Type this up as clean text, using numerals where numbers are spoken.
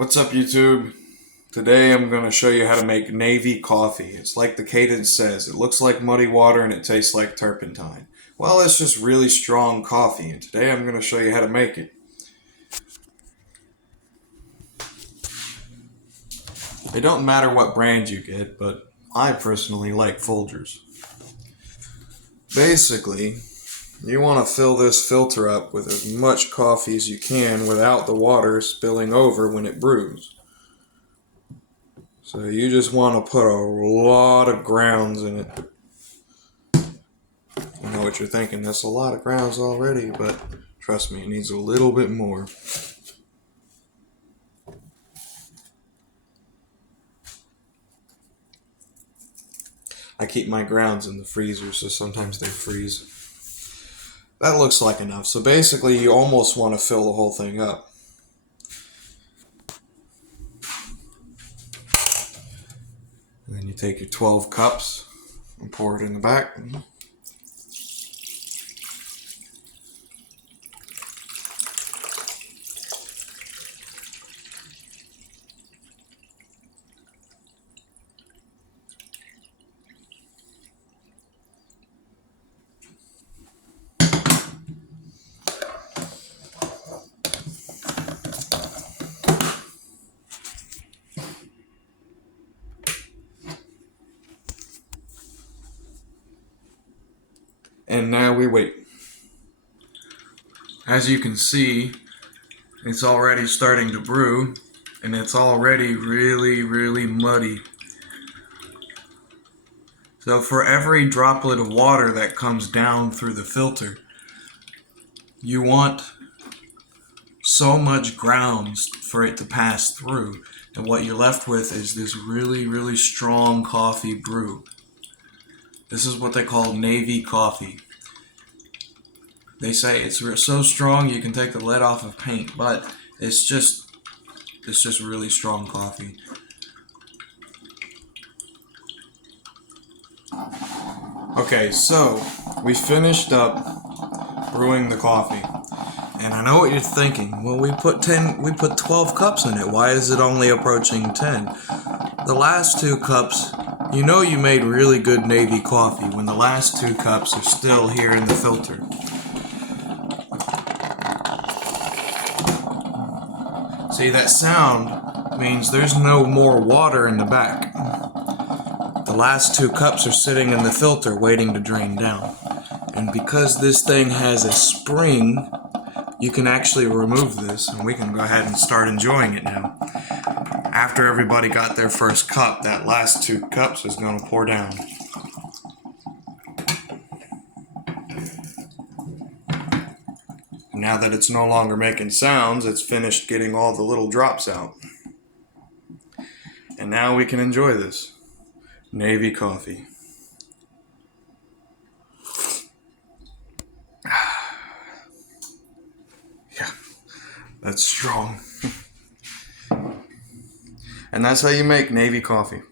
What's up, YouTube? Today I'm going to show you how to make navy coffee. It's like the cadence says. It looks like muddy water and it tastes like turpentine. Well, it's just really strong coffee, and today I'm going to show you how to make it. It don't matter what brand you get, but I personally like Folgers. Basically, you want to fill this filter up with as much coffee as you can without the water spilling over when it brews. So you just want to put a lot of grounds in it. I know what you're thinking, that's a lot of grounds already, but trust me, it needs a little bit more. I keep my grounds in the freezer, so sometimes they freeze. That looks like enough. So basically, you almost want to fill the whole thing up. And then you take your 12 cups and pour it in the back. And now we wait. As you can see, it's already starting to brew, and it's already really muddy. So for every droplet of water that comes down through the filter, you want so much grounds for it to pass through, and what you're left with is this really strong coffee brew. This is what they call navy coffee. They say it's so strong you can take the lid off of paint, but it's just really strong coffee. Okay, so we finished up brewing the coffee. And I know what you're thinking. Well, we put 12 cups in it. Why is it only approaching 10? The last 2 cups, you know you made really good navy coffee when the last 2 cups are still here in the filter. See, that sound means there's no more water in the back. The last 2 cups are sitting in the filter waiting to drain down. And because this thing has a spring, you can actually remove this, and we can go ahead and start enjoying it now. After everybody got their first cup, that last 2 cups is going to pour down. Now that it's no longer making sounds, it's finished getting all the little drops out. And now we can enjoy this navy coffee. Yeah, that's strong. And that's how you make navy coffee.